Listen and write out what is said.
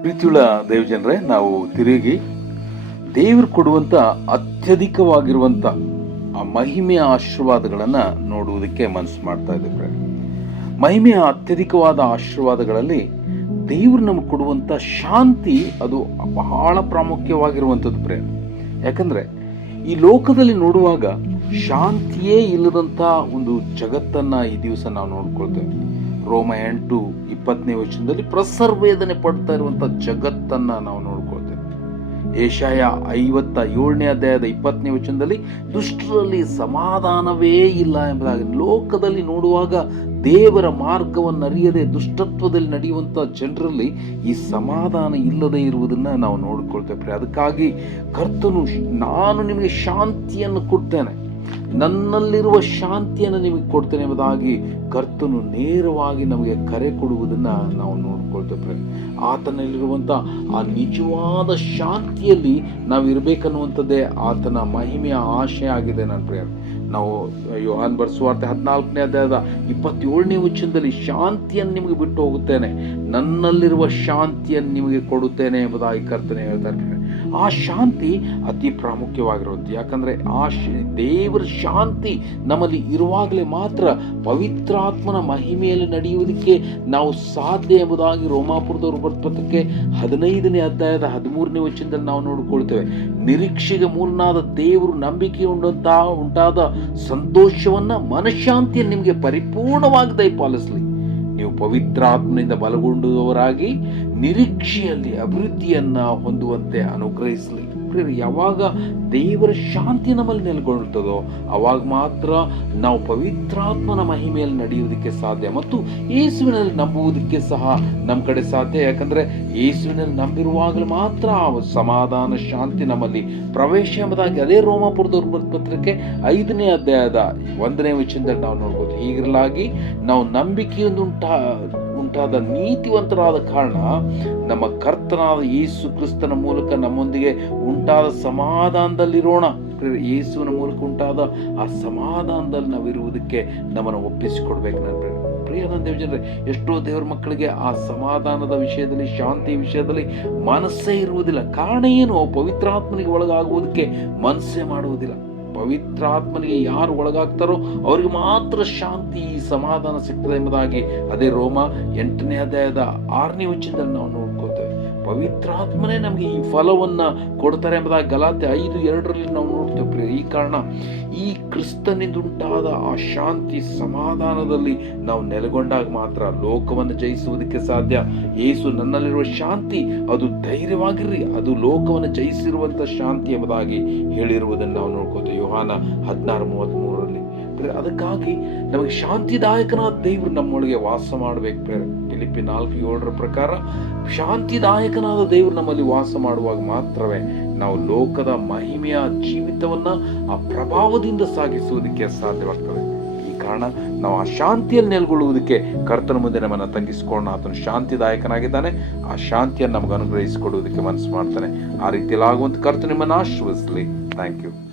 ಪ್ರೀತಿಯುಳ್ಳ ದೇವಜನರೇ ನಾವು ತಿರುಗಿ. ದೇವರು ಕೊಡುವಂಥ ಅತ್ಯಧಿಕವಾಗಿರುವಂಥ ಆ ಮಹಿಮೆಯ ಆಶೀರ್ವಾದಗಳನ್ನು ನೋಡುವುದಕ್ಕೆ ಮನಸ್ಸು ಮಾಡ್ತಾ ಇದ್ದೇವೆ ಮಹಿಮೆಯ ಅತ್ಯಧಿಕವಾದ ಆಶೀರ್ವಾದಗಳಲ್ಲಿ ದೇವರು ನಮಗೆ ಕೊಡುವಂಥ ಶಾಂತಿ ಅದು ಬಹಳ ಪ್ರಾಮುಖ್ಯವಾಗಿರುವಂಥದ್ದು ಪ್ರೇ ಯಾಕಂದರೆ ಈ ಲೋಕದಲ್ಲಿ ನೋಡುವಾಗ ಶಾಂತಿಯೇ ಇಲ್ಲದಂಥ ಒಂದು ಜಗತ್ತನ್ನು ಈ ದಿವಸ ನಾವು ನೋಡ್ಕೊಳ್ತೇವೆ. ರೋಮ ಎಂಟು ಇಪ್ಪತ್ತನೇ ವಚನದಲ್ಲಿ ಪ್ರಸರ್ವೇದನೆ ಪಡ್ತಾ ಇರುವಂತ ಜಗತ್ತನ್ನ ನಾವು ನೋಡ್ಕೊಳ್ತೇವೆ. ಏಷಾಯ ಐವತ್ತ ಏಳನೇ ಅಧ್ಯಾಯದ ಇಪ್ಪತ್ತನೇ ವಚನದಲ್ಲಿ ದುಷ್ಟರಲ್ಲಿ ಸಮಾಧಾನವೇ ಇಲ್ಲ ಎಂಬುದಾಗಿ ಲೋಕದಲ್ಲಿ ನೋಡುವಾಗ ದೇವರ ಮಾರ್ಗವನ್ನು ಅರಿಯದೆ ದುಷ್ಟತ್ವದಲ್ಲಿ ನಡೆಯುವಂಥ ಜನರಲ್ಲಿ ಈ ಸಮಾಧಾನ ಇಲ್ಲದೆ ಇರುವುದನ್ನು ನಾವು ನೋಡ್ಕೊಳ್ತೇವೆ. ಅದಕ್ಕಾಗಿ ಕರ್ತನು, ನಾನು ನಿಮಗೆ ಶಾಂತಿಯನ್ನು ಕೊಡ್ತೇನೆ. ನನ್ನಲ್ಲಿರುವ ಶಾಂತಿಯನ್ನು ನಿಮಗೆ ಕೊಡ್ತೇನೆ ಎಂಬುದಾಗಿ ಕರ್ತನು ನೇರವಾಗಿ ನಮಗೆ ಕರೆ ಕೊಡುವುದನ್ನು ನಾವು ನೋಡ್ಕೊಳ್ತೇವೆ. ಆತನಲ್ಲಿರುವಂಥ ಆ ನಿಜವಾದ ಶಾಂತಿಯಲ್ಲಿ ನಾವು ಇರಬೇಕನ್ನುವಂಥದ್ದೇ ಆತನ ಮಹಿಮೆಯ ಆಶೆ ಆಗಿದೆ ನನ್ನ ಪ್ರಿಯ. ನಾವು ಯೋಹಾನ್ ಬರ್ಸುವಾರ್ತೆ ಹದಿನಾಲ್ಕನೇ ಅಧ್ಯಾಯದ ಇಪ್ಪತ್ತೇಳನೇ ವಚನದಲ್ಲಿ ಶಾಂತಿಯನ್ನು ನಿಮಗೆ ಬಿಟ್ಟು ಹೋಗುತ್ತೇನೆ. ನನ್ನಲ್ಲಿರುವ ಶಾಂತಿಯನ್ನು ನಿಮಗೆ ಕೊಡುತ್ತೇನೆ ಎಂಬುದಾಗಿ ಕರ್ತನೆ ಹೇಳ್ತಾರೆ ಆ ಶಾಂತಿ ಅತಿ ಪ್ರಾಮುಖ್ಯವಾಗಿರುವಂಥ ಯಾಕಂದರೆ ಆ ದೇವರ ಶಾಂತಿ ನಮ್ಮಲ್ಲಿ ಇರುವಾಗಲೇ ಮಾತ್ರ ಪವಿತ್ರಾತ್ಮನ ಮಹಿಮೆಯಲ್ಲಿ ನಡೆಯುವುದಕ್ಕೆ ನಾವು ಸಾಧ್ಯ ಎಂಬುದಾಗಿ ರೋಮಾಪುರದವರು ಪತ್ರಕ್ಕೆ ಹದಿನೈದನೇ ಅಧ್ಯಾಯದ ಹದಿಮೂರನೇ ವಚನದಲ್ಲಿ ನಾವು ನೋಡಿಕೊಳ್ತೇವೆ. ನಿರೀಕ್ಷೆಗೆ ಮೂಲನಾದ ದೇವರು ನಂಬಿಕೆ ಉಂಡಂತಹ ಉಂಟಾದ ಸಂತೋಷವನ್ನು ಮನಃಶಾಂತಿಯನ್ನು ನಿಮಗೆ ಪರಿಪೂರ್ಣವಾಗಿ ದಯಪಾಲಿಸಲಿ. ನೀವು ಪವಿತ್ರಾತ್ಮನಿಂದ ಬಲಗೊಂಡುವವರಾಗಿ ನಿರೀಕ್ಷೆಯಲ್ಲಿ ಅಭಿವೃದ್ಧಿಯನ್ನು ಹೊಂದುವಂತೆ ಅನುಗ್ರಹಿಸಲಿ. ಯಾವಾಗ ದೇವರ ಶಾಂತಿ ನಮ್ಮಲ್ಲಿ ನೆಲೆಗೊಳ್ಳುತ್ತದೋ, ಅವಾಗ ಮಾತ್ರ ನಾವು ಪವಿತ್ರಾತ್ಮನ ಮಹಿಮೆಯಲ್ಲಿ ನಡೆಯುವುದಕ್ಕೆ ಸಾಧ್ಯ ಮತ್ತು ಯೇಸುವಿನಲ್ಲಿ ನಂಬುವುದಕ್ಕೆ ಸಹ ನಮ್ಮ ಕಡೆ ಸಾಧ್ಯ. ಯಾಕಂದ್ರೆ ಯೇಸುವಿನಲ್ಲಿ ನಂಬಿರುವಾಗಲೂ ಮಾತ್ರ ಸಮಾಧಾನ, ಶಾಂತಿ ನಮ್ಮಲ್ಲಿ ಪ್ರವೇಶ ಎಂಬುದಾಗಿ ಅದೇ ರೋಮಾಪುರದವ್ರ ಪತ್ರಕ್ಕೆ ಐದನೇ ಅಧ್ಯಾಯದ ಒಂದನೇ ವಿಷಯದಲ್ಲಿ ನಾವು ನೋಡ್ಬೋದು. ಹೀಗಿರಲಾಗಿ ನಾವು ನಂಬಿಕೆಯೊಂದು ಉಂಟಾ ಉಂಟಾದ ನೀತಿವಂತರಾದ ಕಾರಣ ನಮ್ಮ ಕರ್ತನಾದ ಯೇಸು ಕ್ರಿಸ್ತನ ಮೂಲಕ ನಮ್ಮೊಂದಿಗೆ ಉಂಟಾದ ಸಮಾಧಾನದಲ್ಲಿರೋಣ. ಯೇಸುವಿನ ಮೂಲಕ ಉಂಟಾದ ಆ ಸಮಾಧಾನದಲ್ಲಿ ನಾವಿರುವುದಕ್ಕೆ ನಮ್ಮನ್ನು ಒಪ್ಪಿಸಿಕೊಡ್ಬೇಕು ನನ್ನ ಪ್ರಿಯ ನನ್ನ ದೇವಜನರೇ, ಎಷ್ಟೋ ದೇವರ ಮಕ್ಕಳಿಗೆ ಆ ಸಮಾಧಾನದ ವಿಷಯದಲ್ಲಿ ಶಾಂತಿ ವಿಷಯದಲ್ಲಿ ಮನಸ್ಸೇ ಇರುವುದಿಲ್ಲ. ಕಾರಣ ಏನು? ಪವಿತ್ರಾತ್ಮನಿಗೆ ಒಳಗಾಗುವುದಕ್ಕೆ ಮನಸ್ಸೇ ಮಾಡುವುದಿಲ್ಲ. ಪವಿತ್ರಾತ್ಮನಿಗೆ ಯಾರು ಒಳಗಾಗ್ತಾರೋ ಅವರಿಗೆ ಮಾತ್ರ ಶಾಂತಿ, ಸಮಾಧಾನ ಸಿಗ್ತದೆ ಎಂಬುದಾಗಿ ಅದೇ ರೋಮ ಎಂಟನೇ ಅಧ್ಯಾಯದ ಆರನೇ ವಚನದಲ್ಲಿ ನಾವು ನೋಡ್ಕೋತೇವೆ ಪವಿತ್ರಾತ್ಮನೇ ನಮಗೆ ಈ ಫಲವನ್ನು ಕೊಡ್ತಾರೆ ಎಂಬುದಾಗಿ ಗಲಾತೆ ಐದು ಎರಡರಲ್ಲಿ ನಾವು ನೋಡ್ತೇವೆ ಈ ಕಾರಣ ಈ ಕ್ರಿಸ್ತನಿಂದುಂಟಾದ ಆ ಶಾಂತಿ ಸಮಾಧಾನದಲ್ಲಿ ನಾವು ನೆಲೆಗೊಂಡಾಗ ಮಾತ್ರ ಲೋಕವನ್ನು ಜಯಿಸುವುದಕ್ಕೆ ಸಾಧ್ಯ. ಏಸು ನನ್ನಲ್ಲಿರುವ ಶಾಂತಿ, ಅದು ಧೈರ್ಯವಾಗಿರ್ರಿ. ಅದು ಲೋಕವನ್ನು ಜಯಿಸಿರುವಂಥ ಶಾಂತಿ ಎಂಬುದಾಗಿ ಹೇಳಿರುವುದನ್ನು ನಾವು ನೋಡ್ಕೋತೇವೆ. ಯೋಹಾನ ಹದಿನಾರು ಮೂವತ್ತ್ ಮೂರರಲ್ಲಿ ಅದಕ್ಕಾಗಿ ನಮಗೆ ಶಾಂತಿದಾಯಕನಾದ ದೇವರು ನಮ್ಮೊಳಗೆ ವಾಸ ಮಾಡಬೇಕು ಫಿಲಿಪಿ ನಾಲ್ಕು ಏಳರ ಪ್ರಕಾರ ಶಾಂತಿದಾಯಕನಾದ ದೇವರು ನಮ್ಮಲ್ಲಿ ವಾಸ ಮಾಡುವಾಗ ಮಾತ್ರವೇ ನಾವು ಲೋಕದ ಮಹಿಮೆಯ ಜೀವಿತವನ್ನ ಆ ಪ್ರಭಾವದಿಂದ ಸಾಗಿಸುವುದಕ್ಕೆ ಸಾಧ್ಯವಾಗ್ತದೆ. ಈ ಕಾರಣ ನಾವು ಆ ಶಾಂತಿಯಲ್ಲಿ ನೆಲೆಗೊಳ್ಳುವುದಕ್ಕೆ ಕರ್ತನ ಮುಂದೆ ನಮ್ಮನ್ನು ತಂಗಿಸಿಕೊಳ್ಳೋಣ. ಆತನು ಶಾಂತಿದಾಯಕನಾಗಿದ್ದಾನೆ. ಆ ಶಾಂತಿಯನ್ನು ನಮಗೆ ಅನುಗ್ರಹಿಸಿಕೊಡುವುದಕ್ಕೆ ಮನಸ್ಸು ಮಾಡ್ತಾನೆ. ಆ ರೀತಿಯಲ್ಲಿ ಆಗುವಂತ ಕರ್ತನ ನಿಮ್ಮನ್ನು ಆಶ್ರಯಿಸಲಿ ಥ್ಯಾಂಕ್ ಯು